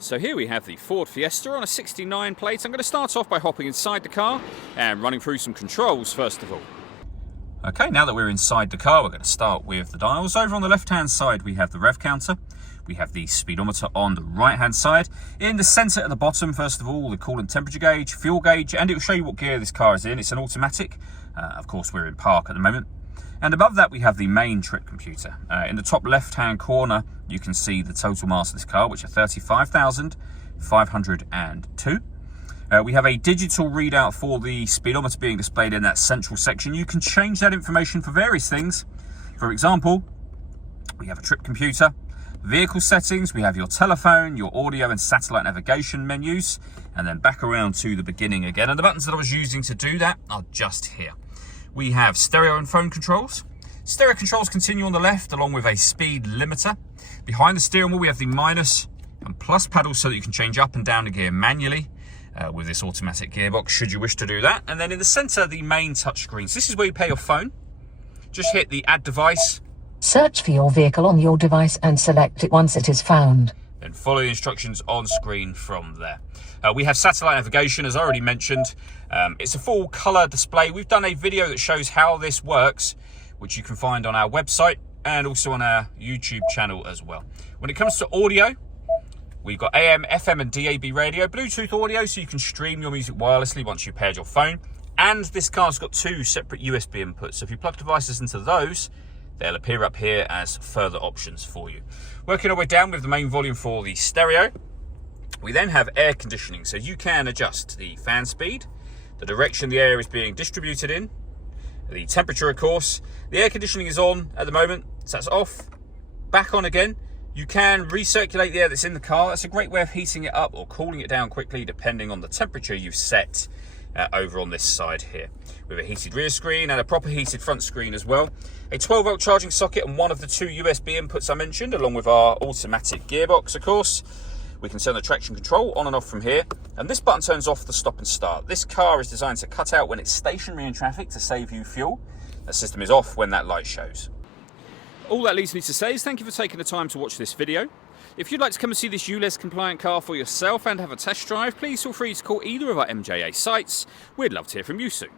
So here we have the Ford Fiesta on a 69 plate. I'm going to start off by hopping inside the car and running through some controls first of all. Okay, now that we're inside the car, we're going to start with the dials. Over on the left-hand side, we have the rev counter. We have the speedometer on the right-hand side. In the centre at the bottom, first of all, the coolant temperature gauge, fuel gauge, and it will show you what gear this car is in. It's an automatic. Of course, we're in park at the moment. And above that, we have the main trip computer. In the top left-hand corner, you can see the total mass of this car, which are 35,502. We have a digital readout for the speedometer being displayed in that central section. You can change that information for various things. For example, we have a trip computer, vehicle settings, we have your telephone, your audio and satellite navigation menus, and then back around to the beginning again. And the buttons that I was using to do that are just here. We have stereo and phone controls. Stereo controls continue on the left along with a speed limiter. Behind the steering wheel we have the minus and plus pedals so that you can change up and down the gear manually with this automatic gearbox should you wish to do that. And then in the centre, the main touchscreen. So this is where you pair your phone. Just hit the add device. Search for your vehicle on your device and select it once it is found. Then follow the instructions on screen from there. We have satellite navigation, as I already mentioned. It's a full colour display. We've done a video that shows how this works, which you can find on our website and also on our YouTube channel as well. When it comes to audio, we've got AM, FM and DAB radio, Bluetooth audio, so you can stream your music wirelessly once you've paired your phone. And this car's got two separate USB inputs, so if you plug devices into those, they'll appear up here as further options for you. Working our way down with the main volume for the stereo, we then have air conditioning, so you can adjust the fan speed, the direction the air is being distributed in, the temperature of course. The air conditioning is on at the moment, so that's off, back on again. You can recirculate the air that's in the car. That's a great way of heating it up or cooling it down quickly depending on the temperature you've set over on this side here. With a heated rear screen and a proper heated front screen as well. A 12-volt charging socket and one of the two USB inputs I mentioned, along with our automatic gearbox of course. We can turn the traction control on and off from here, and this button turns off the stop and start. This car is designed to cut out when it's stationary in traffic to save you fuel. The system is off when that light shows. All that leaves me to say is thank you for taking the time to watch this video. If you'd like to come and see this ULEZ compliant car for yourself and have a test drive, please feel free to call either of our MJA sites. We'd love to hear from you soon.